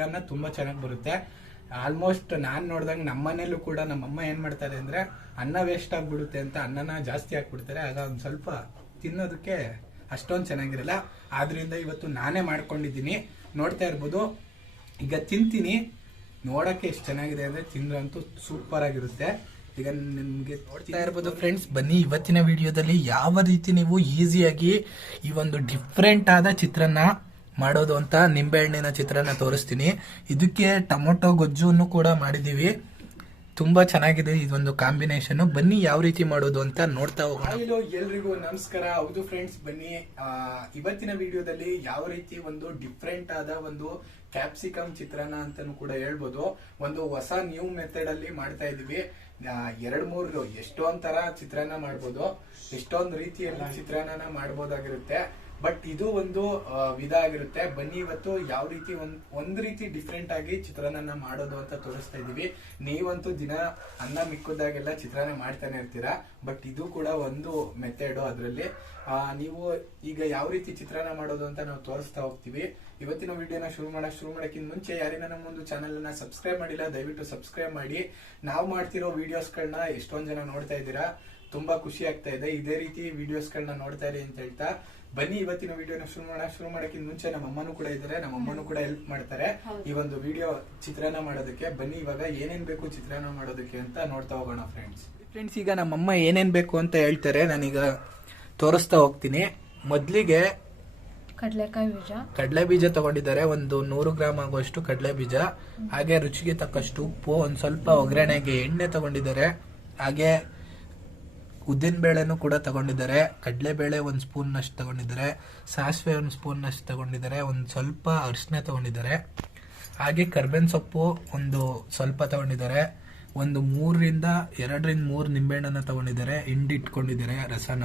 ಚಿತ್ರಾನ್ನ ತುಂಬಾ ಚೆನ್ನಾಗಿ ಬರುತ್ತೆ. ಆಲ್ಮೋಸ್ಟ್ ನಾನ್ ನೋಡ್ದಂಗೆ ನಮ್ಮ ಮನೇಲೂ ಕೂಡ ನಮ್ಮಮ್ಮ ಏನ್ ಮಾಡ್ತಾರೆ ಅಂದ್ರೆ ಅನ್ನ ವೇಸ್ಟ್ ಆಗ್ಬಿಡುತ್ತೆ ಅಂತ ಅನ್ನನ ಜಾಸ್ತಿ ಹಾಕ್ಬಿಡ್ತಾರೆ. ಆಗ ಒಂದ್ ಸ್ವಲ್ಪ ತಿನ್ನೋದಕ್ಕೆ ಅಷ್ಟೊಂದು ಚೆನ್ನಾಗಿರಲ್ಲ. ಆದ್ರಿಂದ ಇವತ್ತು ನಾನೇ ಮಾಡ್ಕೊಂಡಿದ್ದೀನಿ. ನೋಡ್ತಾ ಇರ್ಬೋದು. ಈಗ ತಿಂತೀನಿ. ನೋಡಕ್ಕೆ ಎಷ್ಟು ಚೆನ್ನಾಗಿದೆ ಅಂದ್ರೆ ತಿಂದ್ರಂತೂ ಸೂಪರ್ ಆಗಿರುತ್ತೆ. ಈಗ ನಿಮ್ಗೆ ನೋಡ್ತಾ ಇರ್ಬೋದು ಫ್ರೆಂಡ್ಸ್ ಬನ್ನಿ ಇವತ್ತಿನ ವಿಡಿಯೋದಲ್ಲಿ ಯಾವ ರೀತಿ ನೀವು ಈಸಿಯಾಗಿ ಈ ಒಂದು ಡಿಫ್ರೆಂಟ್ ಆದ ಚಿತ್ರಾನ್ನ ಮಾಡೋದು ಅಂತ ನಿಂಬೆಹಣ್ಣಿನ ಚಿತ್ರನ ತೋರಿಸ್ತೀನಿ. ಇದಕ್ಕೆ ಟೊಮೊಟೊ ಗೊಜ್ಜುನ್ನು ಕೂಡ ಮಾಡಿದ್ದೀವಿ. ತುಂಬಾ ಚೆನ್ನಾಗಿದೆ ಇದೊಂದು ಕಾಂಬಿನೇಷನ್. ಬನ್ನಿ ಯಾವ ರೀತಿ ಮಾಡೋದು ಅಂತ ನೋಡ್ತಾ ಹೋಗೋಣ. ಎಲ್ರಿಗೂ ನಮಸ್ಕಾರ. ಹೌದು ಫ್ರೆಂಡ್ಸ್ ಬನ್ನಿ. ಇವತ್ತಿನ ವಿಡಿಯೋದಲ್ಲಿ ಯಾವ ರೀತಿ ಒಂದು ಡಿಫ್ರೆಂಟ್ ಆದ ಒಂದು ಕ್ಯಾಪ್ಸಿಕಮ್ ಚಿತ್ರಾನ್ನ ಅಂತಾನು ಕೂಡ ಹೇಳ್ಬೋದು. ಒಂದು ಹೊಸ ನ್ಯೂ ಮೆಥಡ್ ಅಲ್ಲಿ ಮಾಡ್ತಾ ಇದೀವಿ ಎರಡ್ ಮೂರು, ಎಷ್ಟೊಂದ್ ತರ ಚಿತ್ರಾನ್ನ ಮಾಡ್ಬೋದು. ಎಷ್ಟೊಂದ್ ರೀತಿಯಲ್ಲಿ ಚಿತ್ರಾನ್ನ ಮಾಡ್ಬೋದಾಗಿರುತ್ತೆ. ಬಟ್ ಇದು ಒಂದು ವಿಧ ಆಗಿರುತ್ತೆ. ಬನ್ನಿ ಇವತ್ತು ಯಾವ ರೀತಿ ಒಂದ್ ಒಂದ್ ರೀತಿ ಡಿಫ್ರೆಂಟ್ ಆಗಿ ಚಿತ್ರಾನ್ನ ಮಾಡೋದು ಅಂತ ತೋರಿಸ್ತಾ ಇದೀವಿ ನೀವಂತೂ ದಿನ ಅನ್ನ ಮಿಕ್ಕದಾಗೆಲ್ಲ ಚಿತ್ರಾನ್ನ ಮಾಡ್ತಾನೆ ಇರ್ತೀರಾ? ಬಟ್ ಇದು ಕೂಡ ಒಂದು ಮೆಥಡ್ ಅದರಲ್ಲಿ. ನೀವು ಈಗ ಯಾವ ರೀತಿ ಚಿತ್ರಾನ್ನ ಮಾಡೋದು ಅಂತ ನಾವು ತೋರಿಸ್ತಾ ಹೋಗ್ತೀವಿ. ಇವತ್ತಿನ ವಿಡಿಯೋನ ಶುರು ಮಾಡೋ, ಶುರು ಮಾಡೋಕ್ಕಿಂತ ಮುಂಚೆ ಯಾರೇ ನಮ್ಮ ಒಂದು ಚಾನೆಲ್ ಅನ್ನ ಸಬ್ಸ್ಕ್ರೈಬ್ ಮಾಡಿಲ್ಲ, ದಯವಿಟ್ಟು ಸಬ್ಸ್ಕ್ರೈಬ್ ಮಾಡಿ. ನಾವು ಮಾಡ್ತಿರೋ ವಿಡಿಯೋಸ್ಗಳನ್ನ ಎಷ್ಟೊಂದು ಜನ ನೋಡ್ತಾ ಇದ್ದೀರಾ? ತುಂಬಾ ಖುಷಿ ಆಗ್ತಾ ಇದೆ. ಇದೇ ರೀತಿ ವಿಡಿಯೋಸ್ಗಳನ್ನ ನೋಡ್ತಾ ಇರಿ ಅಂತ ಹೇಳ್ತಾ ಬನ್ನಿ ಇವತ್ತಿನ ವಿಡಿಯೋನ ಶುರು ಮಾಡೋಣ ಶುರು ಮಾಡೋಕ್ಕಿಂತ ಮುಂಚೆ ನಮ್ಮ ಅಮ್ಮನೂ ಕೂಡ ಇದ್ದಾರೆ. ನಮ್ಮ ಅಮ್ಮನೂ ಕೂಡ ಹೆಲ್ಪ್ ಮಾಡ್ತಾರೆ. ಈ ಒಂದು ವಿಡಿಯೋ ಚಿತ್ರಾನ್ನ ಮಾಡೋದಕ್ಕೆ ಬನ್ನಿ ಇವಾಗ ಏನೇನ್ ಬೇಕು ಚಿತ್ರಾನ್ನ ಮಾಡೋದಕ್ಕೆ ಅಂತ ನೋಡ್ತಾ ಹೋಗೋಣ ಫ್ರೆಂಡ್ಸ್ ಫ್ರೆಂಡ್ಸ್ ಈಗ ನಮ್ಮಮ್ಮ ಏನೇನ್ ಬೇಕು ಅಂತ ಹೇಳ್ತಾರೆ ನಾನೀಗ ತೋರಿಸ್ತಾ ಹೋಗ್ತೀನಿ. ಮೊದಲಿಗೆ ಕಡಲೆಕಾಯಿ ಬೀಜ. ಕಡಲೆ ಬೀಜ ತಗೊಂಡಿದ್ದಾರೆ. ಒಂದು ನೂರು ಗ್ರಾಮ್ ಆಗುವಷ್ಟು ಕಡಲೆ ಬೀಜ. ಹಾಗೆ ರುಚಿಗೆ ತಕ್ಕಷ್ಟು ಉಪ್ಪು ಒಂದು ಸ್ವಲ್ಪ ಒಗ್ಗರಣೆಗೆ ಎಣ್ಣೆ ತಗೊಂಡಿದ್ದಾರೆ. ಹಾಗೆ ಉದ್ದಿನ ಬೇಳೆನೂ ಕೂಡ ತಗೊಂಡಿದ್ದಾರೆ. ಕಡಲೆಬೇಳೆ ಒಂದು ಸ್ಪೂನ್ನಷ್ಟು ತಗೊಂಡಿದ್ದಾರೆ. ಸಾಸಿವೆ ಒಂದು ಸ್ಪೂನ್ನಷ್ಟು ತಗೊಂಡಿದ್ದಾರೆ. ಒಂದು ಸ್ವಲ್ಪ ಅರಿಶಿನ ತಗೊಂಡಿದ್ದಾರೆ. ಹಾಗೆ ಕರ್ಬೇವಿನ ಸೊಪ್ಪು ಒಂದು ಸ್ವಲ್ಪ ತಗೊಂಡಿದ್ದಾರೆ. ಒಂದು ಮೂರರಿಂದ ಎರಡರಿಂದ ಮೂರು ನಿಂಬೆಹಣ್ಣನ್ನ ತಗೊಂಡಿದ್ದಾರೆ. ಹಿಂಡಿ ಇಟ್ಕೊಂಡಿದ್ದಾರೆ ರಸನ.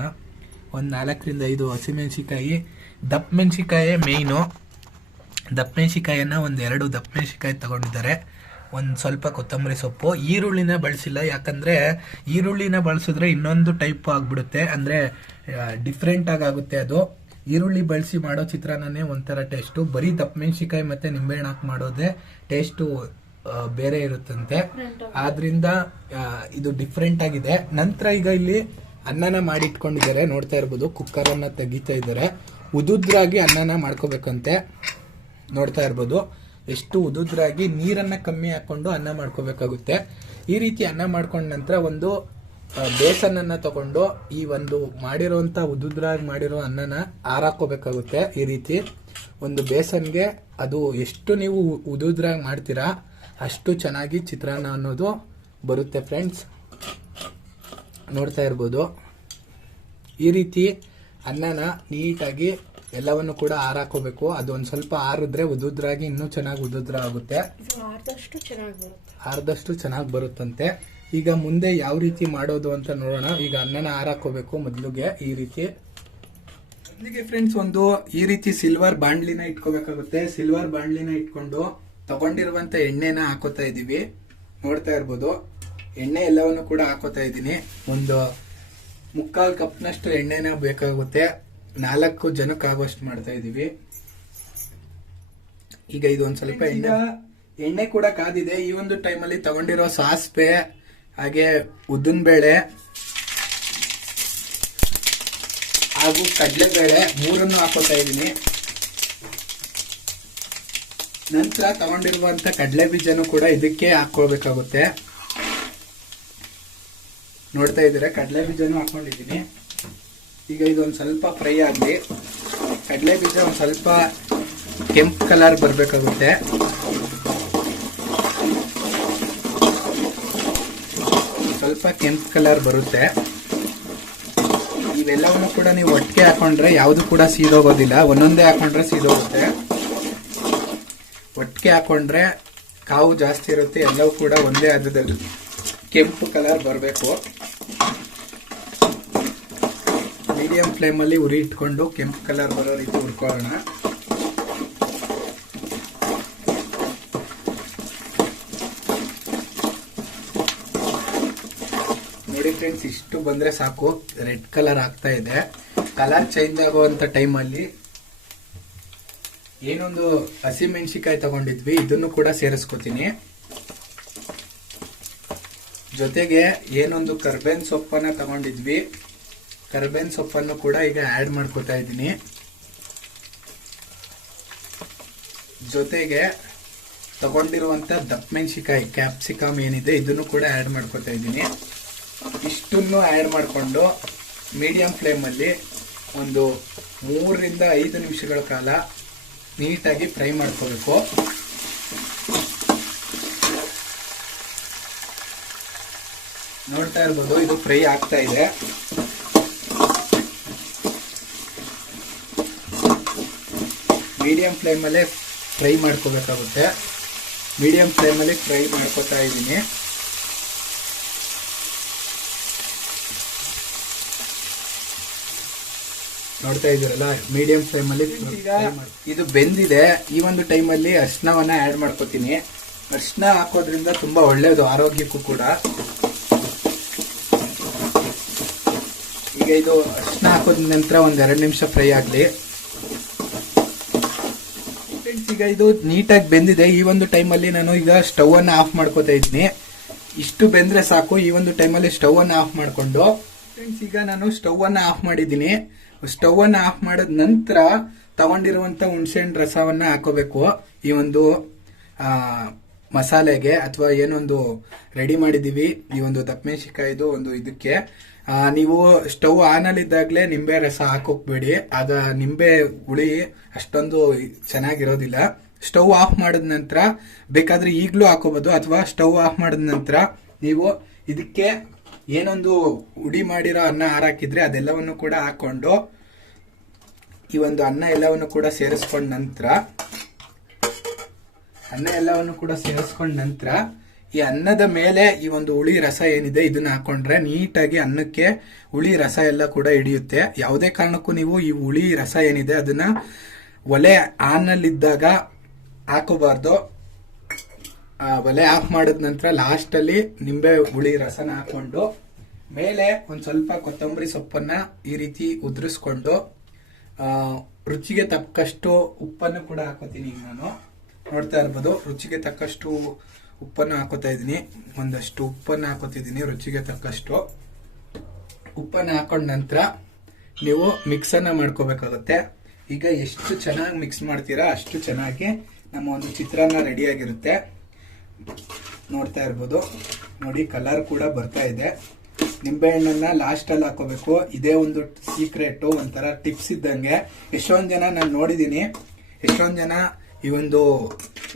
ಒಂದು ನಾಲ್ಕರಿಂದ ಐದು ಹಸಿಮೆಣಸಿಕಾಯಿ ದಪ್ಪ ಮೆಣಸಿಕಾಯೇ ಮೇಯ್ನು ದಪ್ಪ ಮೆಣಸಿಕಾಯನ್ನ ಒಂದು ಎರಡು ದಪ್ಪ ಮೆಣಸಿಕಾಯಿ ತಗೊಂಡಿದ್ದಾರೆ. ಒಂದು ಸ್ವಲ್ಪ ಕೊತ್ತಂಬರಿ ಸೊಪ್ಪು ಈರುಳ್ಳಿನ ಬಳಸಿಲ್ಲ. ಯಾಕಂದ್ರೆ ಈರುಳ್ಳಿನ ಬಳಸಿದ್ರೆ ಇನ್ನೊಂದು ಟೈಪ್ ಆಗಿಬಿಡುತ್ತೆ. ಅಂದ್ರೆ ಡಿಫ್ರೆಂಟಾಗಿ ಆಗುತ್ತೆ ಅದು. ಈರುಳ್ಳಿ ಬಳಸಿ ಮಾಡೋ ಚಿತ್ರಾನ್ನನೇ ಒಂಥರ ಟೇಸ್ಟು ಬರೀ ದಪ್ಪ ಮೆಣಸಿಕಾಯಿ ಮತ್ತೆ ನಿಂಬೆಹಣ್ಣು ಹಾಕಿ ಮಾಡೋದೇ ಟೇಸ್ಟು ಬೇರೆ ಇರುತ್ತಂತೆ. ಆದ್ರಿಂದ ಇದು ಡಿಫ್ರೆಂಟ್ ಆಗಿದೆ. ನಂತರ ಈಗ ಇಲ್ಲಿ ಅನ್ನನ ಮಾಡಿ ಇಟ್ಕೊಂಡಿದ್ದಾರೆ ನೋಡ್ತಾ ಇರ್ಬೋದು ಕುಕ್ಕರ್ ಅನ್ನ ತೆಗಿತಾ ಇದ್ದಾರೆ. ಉದುದ್ರಾಗಿ ಅನ್ನನ ಮಾಡ್ಕೋಬೇಕಂತೆ. ನೋಡ್ತಾ ಇರ್ಬೋದು. ಎಷ್ಟು ಉದುದ್ರಾಗಿ ನೀರನ್ನ ಕಮ್ಮಿ ಹಾಕೊಂಡು ಅನ್ನ ಮಾಡ್ಕೋಬೇಕಾಗುತ್ತೆ. ಈ ರೀತಿ ಅನ್ನ ಮಾಡ್ಕೊಂಡ ನಂತರ ಒಂದು ಆ, ಬೇಸನ್ ಅನ್ನ ತಗೊಂಡು ಈ ಒಂದು ಮಾಡಿರೋಂತ ಉದುದ್ರಾಗಿ ಮಾಡಿರೋ ಅನ್ನನ ಆರಾಕೋಬೇಕಾಗುತ್ತೆ ಈ ರೀತಿ. ಒಂದು ಬೇಸನ್ಗೆ ಅದು ಎಷ್ಟು ನೀವು ಉದುದ್ರಾಗಿ ಮಾಡ್ತೀರಾ ಅಷ್ಟು ಚೆನ್ನಾಗಿ ಚಿತ್ರಾನ್ನ ಅನ್ನೋದು ಬರುತ್ತೆ ಫ್ರೆಂಡ್ಸ್. ನೋಡ್ತಾ ಇರ್ಬೋದು. ಈ ರೀತಿ ಅನ್ನನ ನೀಟಾಗಿ ಎಲ್ಲವನ್ನು ಕೂಡ ಹಾರಾಕೋಬೇಕು ಅದು ಅದೊಂದು ಸ್ವಲ್ಪ ಆರಿದ್ರೆ ಉದುದ್ರಾಗಿ ಇನ್ನೂ ಚೆನ್ನಾಗಿ ಉದುದ್ರ ಆಗುತ್ತೆ. ಆರ್ದಷ್ಟು ಚೆನ್ನಾಗಿ ಬರುತ್ತೆ. ಆರ್ದಷ್ಟು ಚೆನ್ನಾಗಿ ಬರುತ್ತಂತೆ. ಈಗ ಮುಂದೆ ಯಾವ ರೀತಿ ಮಾಡೋದು ಅಂತ ನೋಡೋಣ. ಈಗ ಅನ್ನನ ಹಾರಾಕೋಬೇಕು ಮೊದ್ಲಿಗೆ ಈ ರೀತಿ. ಮೊದಲಿಗೆ ಫ್ರೆಂಡ್ಸ್ ಒಂದು ಈ ರೀತಿ ಸಿಲ್ವರ್ ಬಾಂಡ್ಲಿನ ಇಟ್ಕೋಬೇಕಾಗುತ್ತೆ. ಸಿಲ್ವರ್ ಬಾಂಡ್ಲಿನ ಇಟ್ಕೊಂಡು ತಗೊಂಡಿರುವಂತ ಎಣ್ಣೆನ ಹಾಕೋತಾ ಇದೀವಿ ನೋಡ್ತಾ ಇರ್ಬೋದು. ಎಣ್ಣೆ ಎಲ್ಲವನ್ನು ಕೂಡ ಹಾಕೋತಾ ಇದ್ದೀನಿ. ಒಂದು ಮುಕ್ಕಾಲು ಕಪ್ನಷ್ಟು ಎಣ್ಣೆನ ಬೇಕಾಗುತ್ತೆ. ನಾಲ್ಕು ಜನಕ್ಕೆ ಆಗುವಷ್ಟು ಮಾಡ್ತಾ ಇದೀವಿ ಈಗ ಇದು ಒಂದ್ ಸ್ವಲ್ಪ ಎಣ್ಣೆ ಎಣ್ಣೆ ಕೂಡ ಕಾದಿದೆ. ಈ ಒಂದು ಟೈಮಲ್ಲಿ ತಗೊಂಡಿರೋ ಸಾಸ್ಪೆ ಹಾಗೆ ಉದ್ದಿನ ಬೇಳೆ ಹಾಗೂ ಕಡಲೆಬೇಳೆ ಮೂರನ್ನು ಹಾಕೋತಾ ಇದ್ದೀನಿ. ನಂತರ ತಗೊಂಡಿರುವಂತ ಕಡಲೆ ಬೀಜನೂ ಕೂಡ ಇದಕ್ಕೆ ಹಾಕೊಳ್ಬೇಕಾಗುತ್ತೆ ನೋಡ್ತಾ ಇದ್ದೀರಾ? ಕಡಲೆ ಬೀಜನೂ ಹಾಕೊಂಡಿದ್ದೀನಿ. ಈಗ ಇದೊಂದು ಸ್ವಲ್ಪ ಫ್ರೈ ಆಗಲಿ ಕಡಲೆ ಬೀಜ ಒಂದು ಸ್ವಲ್ಪ ಕೆಂಪು ಕಲರ್ ಬರಬೇಕಾಗುತ್ತೆ. ಸ್ವಲ್ಪ ಕೆಂಪು ಕಲರ್ ಬರುತ್ತೆ. ಇವೆಲ್ಲವನ್ನು ಕೂಡ ನೀವು ಒಟ್ಟಿಗೆ ಹಾಕೊಂಡ್ರೆ ಯಾವುದು ಕೂಡ ಸೀದೋಗೋದಿಲ್ಲ. ಒಂದೊಂದೇ ಹಾಕೊಂಡ್ರೆ ಸೀದೋಗುತ್ತೆ. ಒಟ್ಟಿಗೆ ಹಾಕೊಂಡ್ರೆ ಕಾವು ಜಾಸ್ತಿ ಇರುತ್ತೆ, ಎಲ್ಲವೂ ಕೂಡ ಒಂದೇ ಅದದಲ್ಲಿ ಕೆಂಪು ಕಲರ್ ಬರಬೇಕು. ಮೀಡಿಯಂ ಫ್ಲೇಮಲ್ಲಿ ಉರಿ ಇಟ್ಕೊಂಡು ಕೆಂಪು ಕಲರ್ ಬರೋ ರೀತಿ ಹುರ್ಕೊಳ್ಳೋಣ. ನೋಡಿ ಫ್ರೆಂಡ್ಸ್ ಇಷ್ಟು ಬಂದ್ರೆ ಸಾಕು. ರೆಡ್ ಕಲರ್ ಆಗ್ತಾ ಇದೆ. ಕಲರ್ ಚೇಂಜ್ ಆಗುವಂತ ಟೈಮಲ್ಲಿ ಏನೊಂದು ಹಸಿಮೆಣಸಿಕಾಯಿ ತಗೊಂಡಿದ್ವಿ. ಇದನ್ನು ಕೂಡ ಸೇರಿಸ್ಕೊತೀನಿ. ಜೊತೆಗೆ ಏನೊಂದು ಕರ್ಬೇನ್ ಸೊಪ್ಪನ್ನ ತಗೊಂಡಿದ್ವಿ. ಕರ್ಬೇನ್ ಸೊಪ್ಪನ್ನು ಕೂಡ ಈಗ ಆಡ್ ಮಾಡ್ಕೊತಾ ಇದ್ದೀನಿ. ಜೊತೆಗೆ ತಗೊಂಡಿರುವಂತ ದಪ್ಪ ಮೆಣಸಿಕಾಯಿ ಕ್ಯಾಪ್ಸಿಕಮ್ ಏನಿದೆ ಇದನ್ನು ಕೂಡ ಆಡ್ ಮಾಡ್ಕೊತಾ ಇದ್ದೀನಿ. ಇಷ್ಟನ್ನು ಆಡ್ ಮಾಡಿಕೊಂಡು ಮೀಡಿಯಂ ಫ್ಲೇಮಲ್ಲಿ ಒಂದು ಮೂರರಿಂದ ಐದು ನಿಮಿಷಗಳ ಕಾಲ ನೀಟಾಗಿ ಫ್ರೈ ಮಾಡ್ಕೋಬೇಕು. ನೋಡ್ತಾ ಇರ್ಬೋದು, ಇದು ಫ್ರೈ ಆಗ್ತಾ ಇದೆ. ಮೀಡಿಯಂ ಫ್ಲೇಮಲ್ಲೇ ಫ್ರೈ ಮಾಡ್ಕೋಬೇಕಾಗುತ್ತೆ. ಮೀಡಿಯಂ ಫ್ಲೇಮಲ್ಲಿ ಫ್ರೈ ಮಾಡ್ಕೋತಾ ಇದ್ದೀನಿ. ನೋಡ್ತಾ ಇದ್ದೀರಲ್ಲ ಮೀಡಿಯಂ ಫ್ಲೇಮಲ್ಲಿ ಈಗ ಇದು ಬೆಂದಿದೆ. ಈ ಒಂದು ಟೈಮಲ್ಲಿ ಅಲ್ಲಿ ಅರ್ಶನವನ್ನ ಆ್ಯಡ್ ಮಾಡ್ಕೋತೀನಿ. ಅರ್ಶನ ಹಾಕೋದ್ರಿಂದ ತುಂಬ ಒಳ್ಳೆಯದು ಆರೋಗ್ಯಕ್ಕೂ ಕೂಡ. ಈಗ ಇದು ಅರ್ಶನ ಹಾಕೋದ ನಂತರ ಒಂದು ಎರಡು ನಿಮಿಷ ಫ್ರೈ ಆಗ್ಲಿ. ಈಗ ಇದು ನೀಟಾಗಿ ಬೆಂದಿದೆ, ಈ ಒಂದು ಟೈಮಲ್ಲಿ ನಾನು ಈಗ ಸ್ಟವ್ ಅನ್ನ ಆಫ್ ಮಾಡ್ಕೋತಾ ಇದ್ದೀನಿ. ಇಷ್ಟು ಬೆಂದ್ರೆ ಸಾಕು, ಈ ಒಂದು ಟೈಮಲ್ಲಿ ಸ್ಟವ್ ಅನ್ನ ಆಫ್ ಮಾಡಿಕೊಂಡು. ಫ್ರೆಂಡ್ಸ್ ಈಗ ನಾನು ಸ್ಟವ್ ಅನ್ನ ಆಫ್ ಮಾಡಿದ್ದೀನಿ. ಸ್ಟವ್ ಅನ್ನ ಆಫ್ ಮಾಡಿದ ನಂತರ ತಗೊಂಡಿರುವಂತ ಹುಣಸೆಹಣ್ಣು ರಸವನ್ನ ಹಾಕೋಬೇಕು. ಈ ಒಂದು ಮಸಾಲೆಗೆ ಅಥವಾ ಏನೊಂದು ರೆಡಿ ಮಾಡಿದೀವಿ ಈ ಒಂದು ದಪ್ಪಮೆಣಸಿಕಾಯ್ದು ಒಂದು ಇದಕ್ಕೆ. ನೀವು ಸ್ಟವ್ ಆನ್ ಅಲ್ಲಿದ್ದಾಗಲೇ ನಿಂಬೆ ರಸ ಹಾಕೋಕ್ಬೇಡಿ. ಆಗ ನಿಂಬೆ ಹುಳಿ ಅಷ್ಟೊಂದು ಚೆನ್ನಾಗಿರೋದಿಲ್ಲ. ಸ್ಟವ್ ಆಫ್ ಮಾಡಿದ ನಂತರ ಬೇಕಾದ್ರೆ ಈಗಲೂ ಹಾಕೋಬಹುದು ಅಥವಾ ಸ್ಟವ್ ಆಫ್ ಮಾಡಿದ ನಂತರ ನೀವು ಇದಕ್ಕೆ ಏನೊಂದು ಹುಡಿ ಮಾಡಿರೋ ಅನ್ನ ಹಾರಾಕಿದ್ರೆ ಅದೆಲ್ಲವನ್ನು ಕೂಡ ಹಾಕೊಂಡು ಈ ಒಂದು ಅನ್ನ ಎಲ್ಲವನ್ನು ಕೂಡ ಸೇರಿಸ್ಕೊಂಡ ನಂತರ, ಅನ್ನ ಎಲ್ಲವನ್ನು ಕೂಡ ಸೇರಿಸ್ಕೊಂಡ ನಂತರ ಈ ಅನ್ನದ ಮೇಲೆ ಈ ಒಂದು ಹುಳಿ ರಸ ಏನಿದೆ, ಇದನ್ನ ಹಾಕೊಂಡ್ರೆ ನೀಟಾಗಿ ಅನ್ನಕ್ಕೆ ಹುಳಿ ರಸ ಎಲ್ಲ ಕೂಡ ಹಿಡಿಯುತ್ತೆ. ಯಾವುದೇ ಕಾರಣಕ್ಕೂ ನೀವು ಈ ಹುಳಿ ರಸ ಏನಿದೆ, ಅದನ್ನ ಒಲೆ ಆನ್ನಲ್ಲಿದ್ದಾಗ ಹಾಕೋಬಾರ್ದು. ಒಲೆ ಆಫ್ ಮಾಡಿದ ನಂತರ ಲಾಸ್ಟಲ್ಲಿ ನಿಂಬೆ ಹುಳಿ ರಸನ ಹಾಕೊಂಡು ಮೇಲೆ ಒಂದು ಸ್ವಲ್ಪ ಕೊತ್ತಂಬರಿ ಸೊಪ್ಪನ್ನ ಈ ರೀತಿ ಉದುರಿಸ್ಕೊಂಡು ರುಚಿಗೆ ತಕ್ಕಷ್ಟು ಉಪ್ಪನ್ನು ಕೂಡ ಹಾಕೋತೀನಿ ನಾನು. ನೋಡ್ತಾ ಇರ್ಬೋದು, ರುಚಿಗೆ ತಕ್ಕಷ್ಟು ಉಪ್ಪನ್ನು ಹಾಕೋತಾ ಇದ್ದೀನಿ. ಒಂದಷ್ಟು ಉಪ್ಪನ್ನು ಹಾಕೋತಿದ್ದೀನಿ, ರುಚಿಗೆ ತಕ್ಕಷ್ಟು. ಉಪ್ಪನ್ನು ಹಾಕೊಂಡ ನಂತರ ನೀವು ಮಿಕ್ಸನ್ನು ಮಾಡ್ಕೋಬೇಕಾಗುತ್ತೆ. ಈಗ ಎಷ್ಟು ಚೆನ್ನಾಗಿ ಮಿಕ್ಸ್ ಮಾಡ್ತೀರಾ ಅಷ್ಟು ಚೆನ್ನಾಗಿ ನಮ್ಮ ಒಂದು ಚಿತ್ರಾನ್ನ ರೆಡಿಯಾಗಿರುತ್ತೆ. ನೋಡ್ತಾ ಇರ್ಬೋದು. ನೋಡಿ, ಕಲರ್ ಕೂಡ ಬರ್ತಾ ಇದೆ. ನಿಂಬೆಹಣ್ಣನ್ನು ಲಾಸ್ಟ್ ಅಲ್ಲಿ ಹಾಕೋಬೇಕು. ಇದೇ ಒಂದು ಸೀಕ್ರೆಟ್ ಒಂಥರ ಟಿಪ್ಸ್ ಇದ್ದಂಗೆ. ಎಷ್ಟೊಂದು ಜನ ನಾನು ನೋಡಿದೀನಿ. ಎಷ್ಟೊಂದು ಜನ ಈ ಒಂದು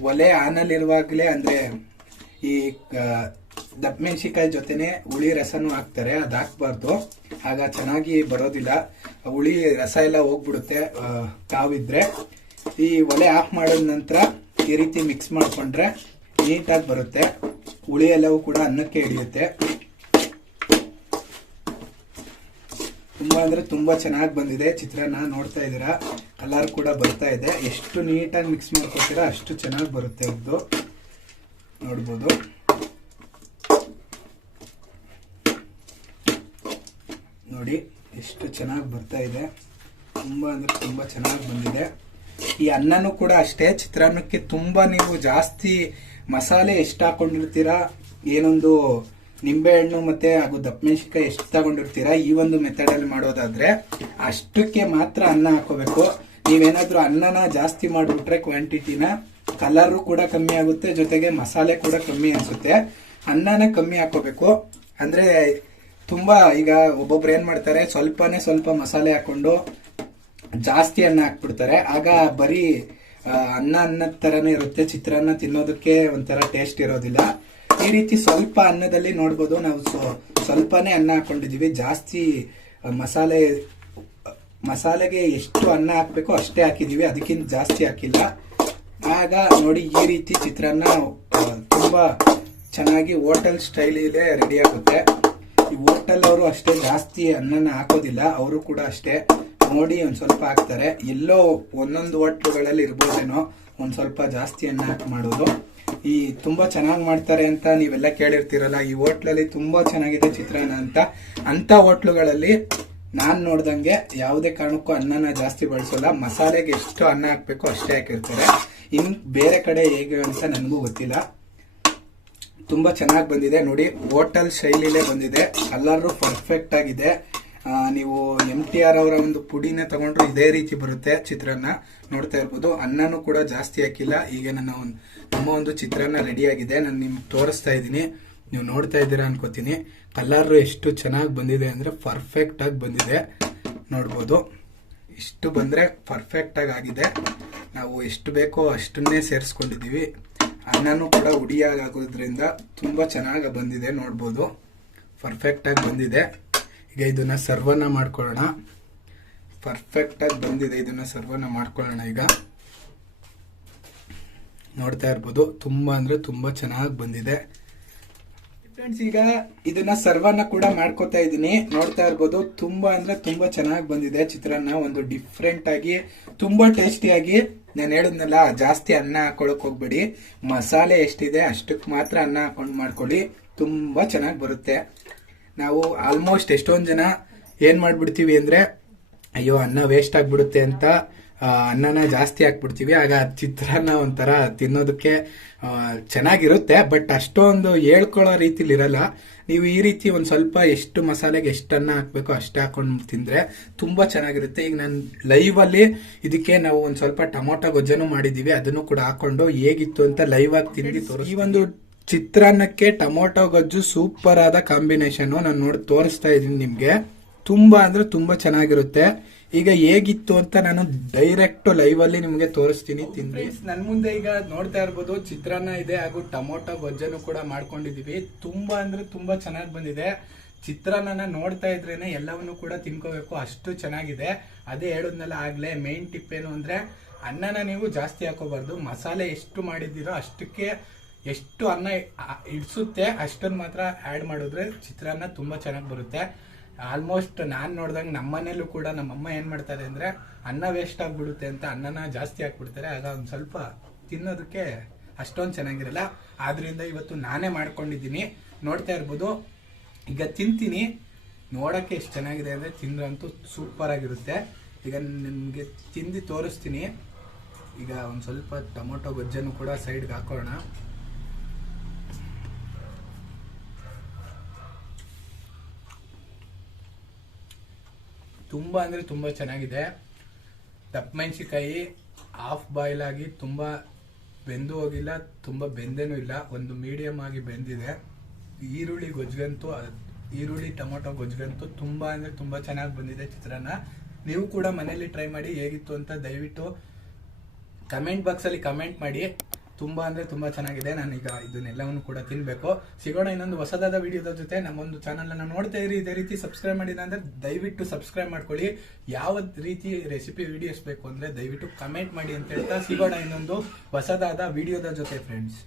ಒಲೆ ಆನಲ್ಲಿರುವಾಗಲೇ ಅಂದ್ರೆ ಈ ದಪ್ಪಮೆಣಸಿಕಾಯಿ ಜೊತೆನೆ ಹುಳಿ ರಸನೂ ಹಾಕ್ತಾರೆ, ಅದು ಹಾಕ್ಬಾರ್ದು. ಆಗ ಚೆನ್ನಾಗಿ ಬರೋದಿಲ್ಲ. ಹುಳಿ ರಸ ಎಲ್ಲ ಹೋಗ್ಬಿಡುತ್ತೆ ಕಾವಿದ್ರೆ. ಈ ಒಲೆ ಆಫ್ ಮಾಡಿದ ನಂತರ ಈ ರೀತಿ ಮಿಕ್ಸ್ ಮಾಡಿಕೊಂಡ್ರೆ ನೀಟಾಗಿ ಬರುತ್ತೆ. ಹುಳಿ ಎಲ್ಲವೂ ಕೂಡ ಅನ್ನಕ್ಕೆ ಹಿಡಿಯುತ್ತೆ. ತುಂಬ ಅಂದರೆ ತುಂಬ ಚೆನ್ನಾಗಿ ಬಂದಿದೆ. ಚಿತ್ರಾನ್ನ ನೋಡ್ತಾ ಇದ್ದೀರಾ? ಕಲರ್ ಕೂಡ ಬರ್ತಾ ಇದೆ. ಎಷ್ಟು ನೀಟಾಗಿ ಮಿಕ್ಸ್ ಮಾಡ್ಕೊತೀರಾ ಅಷ್ಟು ಚೆನ್ನಾಗಿ ಬರುತ್ತೆ ಅದು ನೋಡ್ಬೋದು. ನೋಡಿ, ಎಷ್ಟು ಚೆನ್ನಾಗಿ ಬರ್ತಾ ಇದೆ. ತುಂಬ ಅಂದ್ರೆ ತುಂಬಾ ಚೆನ್ನಾಗಿ ಬಂದಿದೆ. ಈ ಅನ್ನನೂ ಕೂಡ ಅಷ್ಟೇ, ಚಿತ್ರಾನ್ನಕ್ಕೆ ತುಂಬಾ ನೀವು ಜಾಸ್ತಿ ಮಸಾಲೆ ಎಷ್ಟು ಹಾಕೊಂಡಿರ್ತೀರಾ, ಏನೊಂದು ನಿಂಬೆಹಣ್ಣು ಮತ್ತೆ ಹಾಗೂ ದಪ್ಪಮೆಣಸಿಕಾಯಿ ಎಷ್ಟು ತಗೊಂಡಿರ್ತೀರಾ, ಈ ಒಂದು ಮೆಥಡ್ ಅಲ್ಲಿ ಮಾಡೋದಾದ್ರೆ ಅಷ್ಟಕ್ಕೆ ಮಾತ್ರ ಅನ್ನ ಹಾಕೋಬೇಕು. ನೀವೇನಾದರೂ ಅನ್ನನ ಜಾಸ್ತಿ ಮಾಡಿಬಿಟ್ರೆ ಕ್ವಾಂಟಿಟಿನ ಕಲರ್ ಕೂಡ ಕಮ್ಮಿ ಆಗುತ್ತೆ, ಜೊತೆಗೆ ಮಸಾಲೆ ಕೂಡ ಕಮ್ಮಿ ಅನ್ಸುತ್ತೆ. ಅನ್ನನ ಕಮ್ಮಿ ಹಾಕೋಬೇಕು. ಅಂದ್ರೆ ತುಂಬಾ ಈಗ ಒಬ್ಬೊಬ್ರು ಏನ್ ಮಾಡ್ತಾರೆ, ಸ್ವಲ್ಪನೇ ಸ್ವಲ್ಪ ಮಸಾಲೆ ಹಾಕೊಂಡು ಜಾಸ್ತಿ ಅನ್ನ ಹಾಕ್ಬಿಡ್ತಾರೆ. ಆಗ ಬರೀ ಅನ್ನ ಅನ್ನದ ತರನೇ ಇರುತ್ತೆ. ಚಿತ್ರಾನ್ನ ತಿನ್ನೋದಕ್ಕೆ ಒಂಥರ ಟೇಸ್ಟ್ ಇರೋದಿಲ್ಲ. ಈ ರೀತಿ ಸ್ವಲ್ಪ ಅನ್ನದಲ್ಲಿ ನೋಡ್ಬೋದು. ನಾವು ಸ್ವ- ಸ್ವಲ್ಪನೇ ಅನ್ನ ಹಾಕೊಂಡಿದೀವಿ. ಜಾಸ್ತಿ ಮಸಾಲೆ, ಮಸಾಲೆಗೆ ಎಷ್ಟು ಅನ್ನ ಹಾಕ್ಬೇಕೋ ಅಷ್ಟೇ ಹಾಕಿದೀವಿ. ಅದಕ್ಕಿಂತ ಜಾಸ್ತಿ ಹಾಕಿಲ್ಲ. ಆಗ ನೋಡಿ ಈ ರೀತಿ ಚಿತ್ರಾನ್ನ ತುಂಬ ಚೆನ್ನಾಗಿ ಹೋಟೆಲ್ ಸ್ಟೈಲ್ ರೆಡಿ ಆಗುತ್ತೆ. ಈ ಹೋಟೆಲ್ ಅವರು ಅಷ್ಟೇ ಜಾಸ್ತಿ ಅನ್ನನ ಹಾಕೋದಿಲ್ಲ, ಅವರು ಕೂಡ ಅಷ್ಟೇ. ನೋಡಿ ಒಂದು ಸ್ವಲ್ಪ ಹಾಕ್ತಾರೆ. ಎಲ್ಲೋ ಒಂದೊಂದು ಹೋಟ್ಲುಗಳಲ್ಲಿ ಇರ್ಬೋದೇನೋ ಒಂದು ಸ್ವಲ್ಪ ಜಾಸ್ತಿ ಅನ್ನ ಹಾಕಿ ಮಾಡೋದು. ಈ ತುಂಬಾ ಚೆನ್ನಾಗಿ ಮಾಡ್ತಾರೆ ಅಂತ ನೀವೆಲ್ಲ ಕೇಳಿರ್ತೀರಲ್ಲ, ಈ ಹೋಟ್ಲಲ್ಲಿ ತುಂಬಾ ಚೆನ್ನಾಗಿದೆ ಚಿತ್ರಾನ್ನ ಅಂತ. ಅಂತ ಹೋಟ್ಲುಗಳಲ್ಲಿ ನಾನ್ ನೋಡ್ದಂಗೆ ಯಾವುದೇ ಕಾರಣಕ್ಕೂ ಅನ್ನನ ಜಾಸ್ತಿ ಬಳಸೋಲ್ಲ. ಮಸಾಲೆಗೆ ಎಷ್ಟು ಅನ್ನ ಹಾಕಬೇಕು ಅಷ್ಟೇ ಹಾಕಿರ್ತಾರೆ. ಇನ್ನು ಬೇರೆ ಕಡೆ ಹೇಗೆ ಅಂತ ನನಗೂ ಗೊತ್ತಿಲ್ಲ. ತುಂಬಾ ಚೆನ್ನಾಗಿ ಬಂದಿದೆ. ನೋಡಿ, ಹೋಟೆಲ್ ಶೈಲಿಲೇ ಬಂದಿದೆ. ಕಲರ್ ಪರ್ಫೆಕ್ಟ್ ಆಗಿದೆ. ನೀವು ಎಂ ಟಿ ಆರ್ ಅವರ ಒಂದು ಪುಡಿನ ತಗೊಂಡ್ರು ಇದೇ ರೀತಿ ಬರುತ್ತೆ ಚಿತ್ರಾನ್ನ. ನೋಡ್ತಾ ಇರ್ಬೋದು. ಅನ್ನನೂ ಕೂಡ ಜಾಸ್ತಿ ಹಾಕಿಲ್ಲ. ಈಗ ನನ್ನ ಒಂದು ನಮ್ಮ ಒಂದು ಚಿತ್ರಾನ್ನ ರೆಡಿ ಆಗಿದೆ. ನಾನು ನಿಮ್ಗೆ ತೋರಿಸ್ತಾ ಇದ್ದೀನಿ. ನೀವು ನೋಡ್ತಾ ಇದ್ದೀರಾ ಅನ್ಕೋತೀನಿ. ಕಲರ್ ಎಷ್ಟು ಚೆನ್ನಾಗಿ ಬಂದಿದೆ ಅಂದ್ರೆ ಪರ್ಫೆಕ್ಟ್ ಆಗಿ ಬಂದಿದೆ. ನೋಡ್ಬೋದು. ಇಷ್ಟು ಬಂದ್ರೆ ಪರ್ಫೆಕ್ಟ್ ಆಗಿ ಆಗಿದೆ. ನಾವು ಎಷ್ಟು ಬೇಕೋ ಅಷ್ಟನ್ನೇ ಸೇರಿಸ್ಕೊಂಡಿದ್ದೀವಿ. ಅನ್ನನೂ ಕೂಡ ಉಡಿಯಾಗೋದ್ರಿಂದ ತುಂಬಾ ಚೆನ್ನಾಗಿ ಬಂದಿದೆ ನೋಡ್ಬೋದು. ಪರ್ಫೆಕ್ಟ್ ಆಗಿ ಬಂದಿದೆ. ಈಗ ಇದನ್ನ ಸರ್ವನ್ನ ಮಾಡ್ಕೊಳ್ಳೋಣ. ಪರ್ಫೆಕ್ಟ್ ಆಗಿ ಬಂದಿದೆ ಇದನ್ನ ಸರ್ವನ್ನ ಮಾಡ್ಕೊಳ್ಳೋಣ ಈಗ. ನೋಡ್ತಾ ಇರ್ಬೋದು. ತುಂಬಾ ಅಂದ್ರೆ ತುಂಬಾ ಚೆನ್ನಾಗಿ ಬಂದಿದೆ. ಫ್ರೆಂಡ್ಸ್ ಈಗ ಇದನ್ನ ಸರ್ವನ್ನ ಕೂಡ ಮಾಡ್ಕೋತಾ ಇದ್ದೀನಿ ನೋಡ್ತಾ ಇರ್ಬೋದು, ತುಂಬಾ ಅಂದ್ರೆ ತುಂಬಾ ಚೆನ್ನಾಗಿ ಬಂದಿದೆ ಚಿತ್ರಾನ್ನ. ಒಂದು ಡಿಫ್ರೆಂಟ್ ಆಗಿ, ತುಂಬಾ ಟೇಸ್ಟಿಯಾಗಿ ನಾನು ಹೇಳಿದ್ನಲ್ಲ, ಜಾಸ್ತಿ ಅನ್ನ ಹಾಕೊಳಕ್ ಹೋಗ್ಬೇಡಿ. ಮಸಾಲೆ ಎಷ್ಟಿದೆ ಅಷ್ಟಕ್ಕೆ ಮಾತ್ರ ಅನ್ನ ಹಾಕೊಂಡು ಮಾಡ್ಕೊಳ್ಳಿ. ತುಂಬಾ ಚೆನ್ನಾಗಿ ಬರುತ್ತೆ. ನಾವು ಆಲ್ಮೋಸ್ಟ್ ಎಷ್ಟೊಂದು ಜನ ಏನ್ ಮಾಡ್ಬಿಡ್ತೀವಿ ಅಂದ್ರೆ, ಅಯ್ಯೋ, ಅನ್ನ ವೇಸ್ಟ್ ಆಗ್ಬಿಡುತ್ತೆ ಅಂತ ಅನ್ನನ ಜಾಸ್ತಿ ಹಾಕ್ಬಿಡ್ತೀವಿ. ಆಗ ಚಿತ್ರಾನ್ನ ಒಂಥರ ತಿನ್ನೋದಕ್ಕೆ ಚೆನ್ನಾಗಿರುತ್ತೆ. ಬಟ್ ಅಷ್ಟೊಂದು ಹೇಳ್ಕೊಳ್ಳೋ ರೀತಿಲಿ ಇರಲ್ಲ. ನೀವು ಈ ರೀತಿ ಒಂದು ಸ್ವಲ್ಪ ಎಷ್ಟು ಮಸಾಲೆಗೆ ಎಷ್ಟು ಅನ್ನ ಹಾಕ್ಬೇಕು ಅಷ್ಟೇ ಹಾಕೊಂಡು ತಿಂದರೆ ತುಂಬ ಚೆನ್ನಾಗಿರುತ್ತೆ. ಈಗ ನಾನು ಲೈವಲ್ಲಿ ಅಲ್ಲಿ ಇದಕ್ಕೆ ನಾವು ಒಂದು ಸ್ವಲ್ಪ ಟೊಮೊಟೊ ಗೊಜ್ಜನು ಮಾಡಿದ್ದೀವಿ ಅದನ್ನು ಕೂಡ ಹಾಕೊಂಡು ಹೇಗಿತ್ತು ಅಂತ ಲೈವ್ ಆಗಿ ತಿಂದು ತೋರಿಸ್ ಈ ಒಂದು ಚಿತ್ರಾನ್ನಕ್ಕೆ ಟೊಮೊಟೊ ಗೊಜ್ಜು ಸೂಪರ್ ಆದ ಕಾಂಬಿನೇಷನ್ ನಾನು ನೋಡಿ ತೋರಿಸ್ತಾ ಇದ್ದೀನಿ ನಿಮಗೆ. ತುಂಬ ಅಂದರೆ ತುಂಬ ಚೆನ್ನಾಗಿರುತ್ತೆ. ಈಗ ಹೇಗಿತ್ತು ಅಂತ ನಾನು ಡೈರೆಕ್ಟ್ ಲೈವ್ ಅಲ್ಲಿ ನಿಮಗೆ ತೋರಿಸ್ತೀನಿ ತಿಂದ್ರೆ ನನ್ ಮುಂದೆ ಈಗ ನೋಡ್ತಾ ಇರ್ಬೋದು ಚಿತ್ರಾನ್ನ ಇದೆ ಹಾಗೂ ಟೊಮೊಟೊ ಗೊಜ್ಜನ್ನು ಕೂಡ ಮಾಡ್ಕೊಂಡಿದೀವಿ. ತುಂಬಾ ಅಂದ್ರೆ ತುಂಬಾ ಚೆನ್ನಾಗಿ ಬಂದಿದೆ. ಚಿತ್ರಾನ್ನ ನೋಡ್ತಾ ಇದ್ರೇನೆ ಎಲ್ಲವನ್ನು ಕೂಡ ತಿನ್ಕೋಬೇಕು ಅಷ್ಟು ಚೆನ್ನಾಗಿದೆ. ಅದೇ ಹೇಳೋದ್ನೆಲ್ಲ ಆಗ್ಲೇ ಮೇನ್ ಟಿಪ್ ಏನು ಅಂದ್ರೆ ಅನ್ನನ ನೀವು ಜಾಸ್ತಿ ಹಾಕೋಬಾರ್ದು. ಮಸಾಲೆ ಎಷ್ಟು ಮಾಡಿದ್ದೀರೋ ಅಷ್ಟಕ್ಕೆ ಎಷ್ಟು ಅನ್ನ ಇಡ್ಸುತ್ತೆ ಅಷ್ಟನ್ನು ಮಾತ್ರ ಆ್ಯಡ್ ಮಾಡಿದ್ರೆ ಚಿತ್ರಾನ್ನ ತುಂಬ ಚೆನ್ನಾಗಿ ಬರುತ್ತೆ. ಆಲ್ಮೋಸ್ಟ್ ನಾನ್ ನೋಡ್ದಂಗೆ ನಮ್ಮನೇಲೂ ಕೂಡ ನಮ್ಮಮ್ಮ ಏನು ಮಾಡ್ತಾರೆ ಅಂದ್ರೆ ಅನ್ನ ವೇಸ್ಟ್ ಆಗಿಬಿಡುತ್ತೆ ಅಂತ ಅನ್ನನ ಜಾಸ್ತಿ ಹಾಕ್ಬಿಡ್ತಾರೆ. ಆಗ ಒಂದು ಸ್ವಲ್ಪ ತಿನ್ನೋದಕ್ಕೆ ಅಷ್ಟೊಂದು ಚೆನ್ನಾಗಿರಲ್ಲ. ಆದ್ರಿಂದ ಇವತ್ತು ನಾನೇ ಮಾಡ್ಕೊಂಡಿದ್ದೀನಿ. ನೋಡ್ತಾ ಇರ್ಬೋದು. ಈಗ ತಿಂತೀನಿ. ನೋಡಕ್ಕೆ ಎಷ್ಟು ಚೆನ್ನಾಗಿದೆ ಅಂದರೆ ತಿಂದ್ರಂತೂ ಸೂಪರ್ ಆಗಿರುತ್ತೆ. ಈಗ ನಿಮಗೆ ತಿಂದು ತೋರಿಸ್ತೀನಿ. ಈಗ ಒಂದು ಸ್ವಲ್ಪ ಟೊಮೊಟೊ ಗೊಜ್ಜನ್ನು ಕೂಡ ಸೈಡ್ಗೆ ಹಾಕೋಣ. ತುಂಬಾ ಅಂದ್ರೆ ತುಂಬಾ ಚೆನ್ನಾಗಿದೆ. ದಪ್ಪ ಮೆಣಸಿಕಾಯಿ ಹಾಫ್ ಬಾಯ್ಲ್ ಆಗಿ ತುಂಬಾ ಬೆಂದು ಹೋಗಿಲ್ಲ, ತುಂಬಾ ಬೆಂದೇನೂ ಇಲ್ಲ. ಒಂದು ಮೀಡಿಯಂ ಆಗಿ ಬೆಂದಿದೆ. ಈರುಳ್ಳಿ ಗೊಜ್ಜಗಂತೂ ಈರುಳ್ಳಿ, ಟೊಮೊಟೊ ಗೊಜ್ಜಗಂತೂ ತುಂಬಾ ಅಂದ್ರೆ ತುಂಬಾ ಚೆನ್ನಾಗಿ ಬಂದಿದೆ ಚಿತ್ರಾನ್ನ. ನೀವು ಕೂಡ ಮನೆಯಲ್ಲಿ ಟ್ರೈ ಮಾಡಿ ಹೇಗಿತ್ತು ಅಂತ ದಯವಿಟ್ಟು ಕಮೆಂಟ್ ಬಾಕ್ಸ್ ಅಲ್ಲಿ ಕಮೆಂಟ್ ಮಾಡಿ. ತುಂಬಾ ಅಂದ್ರೆ ತುಂಬಾ ಚೆನ್ನಾಗಿದೆ. ನಾನೀಗ ಇದನ್ನೆಲ್ಲವನ್ನು ಕೂಡ ತಿನ್ಬೇಕು. ಸಿಗೋಣ ಇನ್ನೊಂದು ಹೊಸದಾದ ವಿಡಿಯೋದ ಜೊತೆ. ನಮ್ಮೊಂದು ಚಾನಲ್ ಅನ್ನ ನೋಡ್ತಾ ಇರಿ. ಇದೇ ರೀತಿ ಸಬ್ಸ್ಕ್ರೈಬ್ ಮಾಡಿಲ್ಲ ಅಂದ್ರೆ ದಯವಿಟ್ಟು ಸಬ್ಸ್ಕ್ರೈಬ್ ಮಾಡ್ಕೊಳ್ಳಿ. ಯಾವ ರೀತಿ ರೆಸಿಪಿ ವಿಡಿಯೋಸ್ ಬೇಕು ಅಂದ್ರೆ ದಯವಿಟ್ಟು ಕಮೆಂಟ್ ಮಾಡಿ ಅಂತ ಹೇಳ್ತಾ ಸಿಗೋಣ ಇನ್ನೊಂದು ಹೊಸದಾದ ವಿಡಿಯೋದ ಜೊತೆ ಫ್ರೆಂಡ್ಸ್